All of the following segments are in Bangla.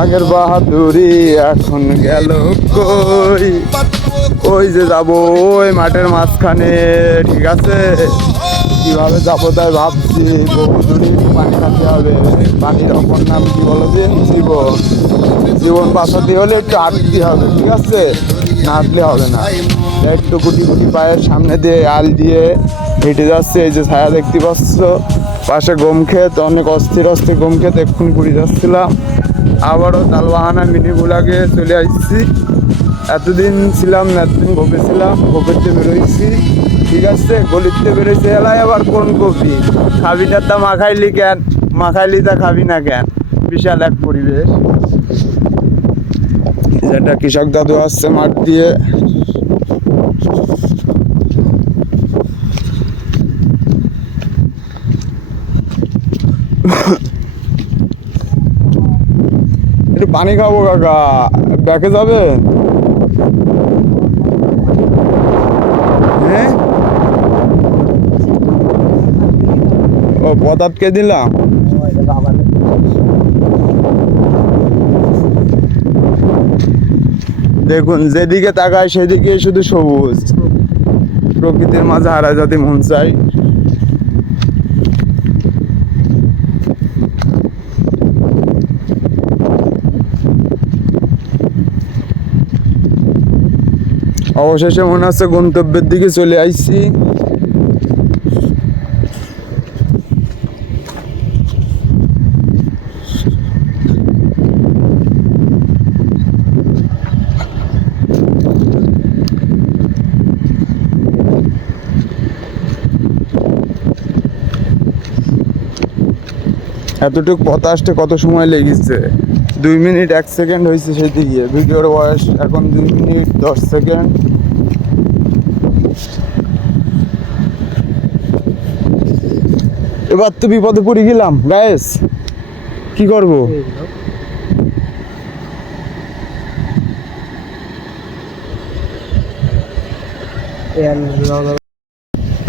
আগের বাহাদুরি এখন গেল কই? ওই যে যাব? ওই মাঠের মাঝখানে, ঠিক আছে? কীভাবে যাব তাই ভাবছি। বহুদূরই পানি খাতে হবে। পানির অপর নাম কি বলো দিন জীবন। জীবন বাঁচাতে হলে একটু হাঁটতে হবে, ঠিক আছে? না হাঁটলে হবে না। একটু গুটি গুটি পায়ের সামনে দিয়ে আল দিয়ে হেঁটে যাচ্ছে। এই যে ছায়া দেখতে পাচ্ছ? পাশে গম ক্ষেত, অনেক অস্থির অস্থির গম ক্ষেত, এক্ষুনি ঘুরে যাচ্ছিলাম। আবারও তালবাহানা মিনি বুলাগে চলে আসছি এতদিন ছিলাম এতদিন ভোপে ছিলাম ভোপেতে বেরোইছি। ঠিক আছে, গলিতে বেরোইছে, এলাই আবার কোন কপি খাবিটা তা মাখাইলি কেন? মাখাইলি তা খাবি না কেন? বিশাল এক পরিবেশ। যেটা কৃষক দাদু আসছে মাঠ দিয়ে। একটু পানি খাব, কাকা। ব্যাকে যাবে? হ্যাঁ? ও পদার্থকে দিলাম দেখুন, যেদিকে তাকায় সেদিকে শুধু সবুজ। প্রকৃতির মাঝে হারা যাতে মন চাই অবশেষে মনে হচ্ছে গন্তব্যের দিকে চলে আইছি। এতটুকু পথ আসতে কত সময় লেগেছে? দুই মিনিট, এক সেকেন্ড হয়েছে সেদিকে ভিডিওর বয়স এখন দুই মিনিট, দশ সেকেন্ড। এবার তো বিপদে পড়ে গেলাম গায়েস কি করব?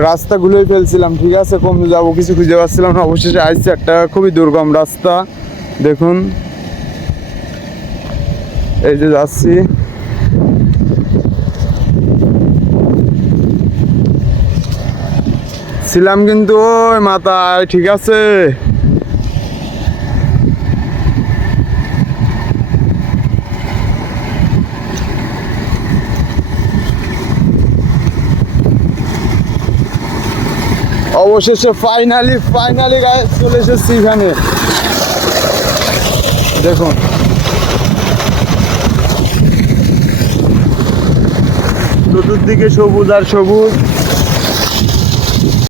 রাস্তাগুলোই ফেলছিলাম, ঠিক আছে? কম যাব, কিছু খুঁজে পাচ্ছিলাম না। অবশেষে আসছে একটা খুবই দুর্গম রাস্তা। দেখুন। এই যে যাচ্ছি। ছিলাম কিন্তু ওই মাথায়, ঠিক আছে? অবশেষে ফাইনালি ফাইনালি গায়ে চলে এসেছি এখানে। দেখুন। চতুর্দিকে সবুজ আর সবুজ।